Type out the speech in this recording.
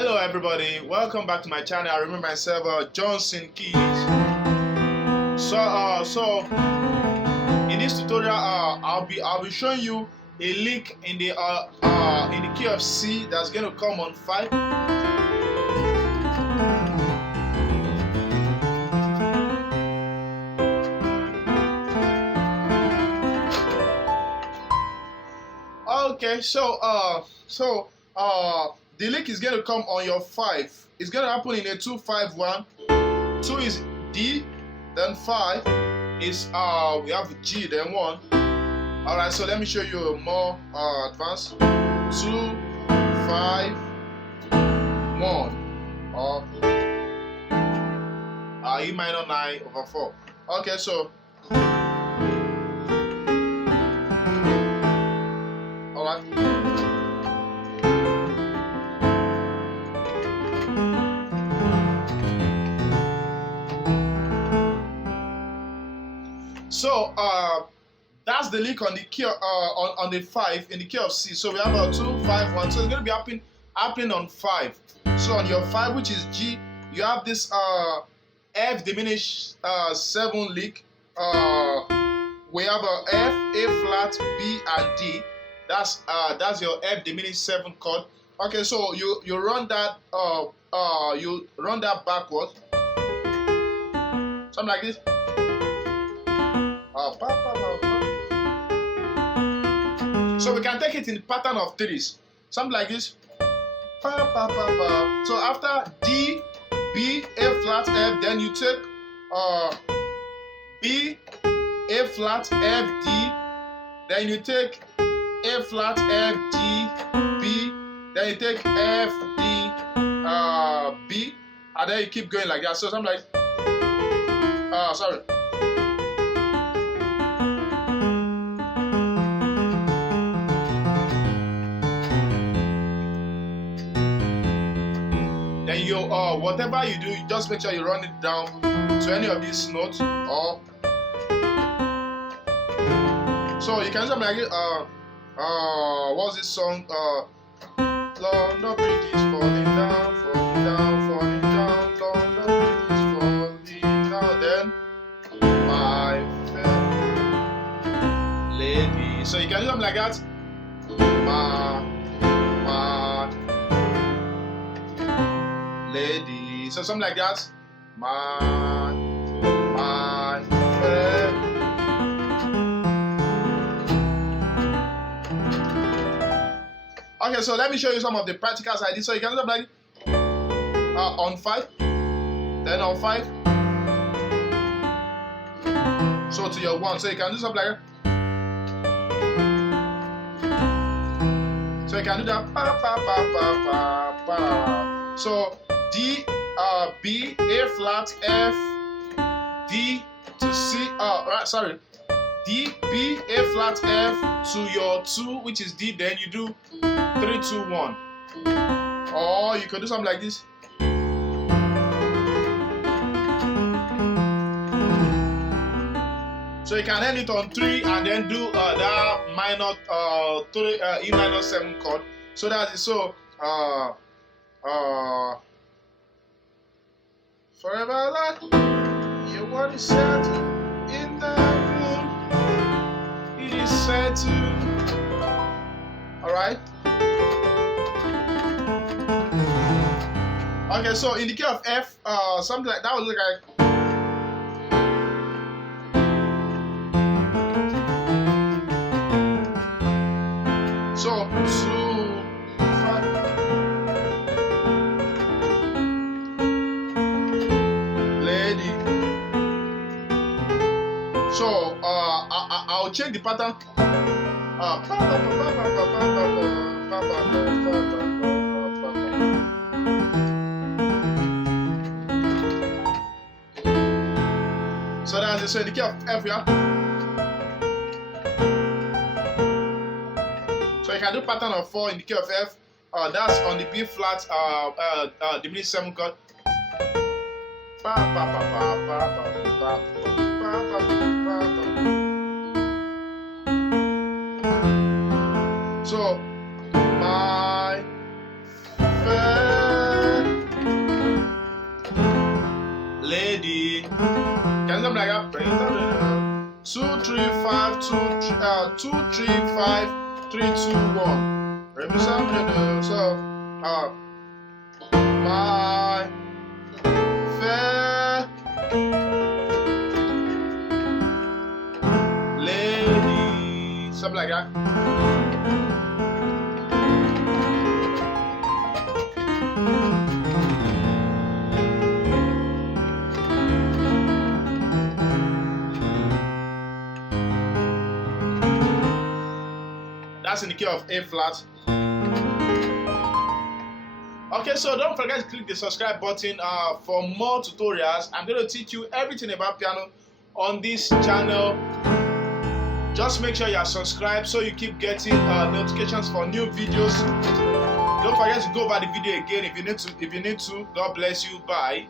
Hello everybody, welcome back to my channel. I remember myself, Johnsonkeyz. So in this tutorial, I'll be showing you a lick in the key of C that's going to come on 5. Okay, the lick is going to come on your 5. It's going to happen in a 2-5-1. 2 is D, then 5 is we have G, then 1. Alright, so let me show you a more advanced. 2, 5, 1. Or E minor 9 over 4. Okay, so alright. So that's the lick on the key on the 5 in the key of C. So we have a 2, 5, 1. So it's going to be happening on 5. So on your 5, which is G, you have this F diminished 7 lick. We have a F, A flat, B, and D. That's your F diminished 7 chord. Okay, so you run that backwards, something like this. So we can take it in the pattern of 3s, something like this. So after D, B, A flat, F, then you take B, A flat, F, D, then you take A flat, F, D, B, then you take F, D, B, and then you keep going like that. So something like sorry. Then you whatever you do, you just make sure you run it down to any of these notes. Or so you can do something like it. What's this song? London Bridge is falling down, falling down, falling down. London Bridge is falling down. Then my fair lady. So you can do something like that. My lady. So something like that. My fair. Okay, so let me show you some of the practicals I did. So you can do something like on 5, then on 5. So to your 1. So you can do something like that. So you can do that. So D, B, A flat, F, D to C. Right, sorry. D, B, A flat, F to your 2, which is D. Then you do 3, 2, 1. Or you could do something like this. So you can end it on 3 and then do that minor 3, E minor 7 chord. So that is so forever like your word is settled in the moon. It is settled. Alright. Okay, so in the key of F, something like that would look like. So 2, 5. Lady. So I'll change the pattern. So that's it. So in the key of F, yeah. So you can do pattern of 4 in the key of F. That's on the B flat, diminished 7 chord. So my fair 3 5 2 2 3 5 3 2 1. Re mi sa mi do so my fair lady, something like that. That's in the key of A flat. Okay, so don't forget to click the subscribe button for more tutorials. I'm going to teach you everything about piano on this channel. Just make sure you are subscribed so you keep getting notifications for new videos. Don't forget to go over the video again if you need to. God bless you. Bye.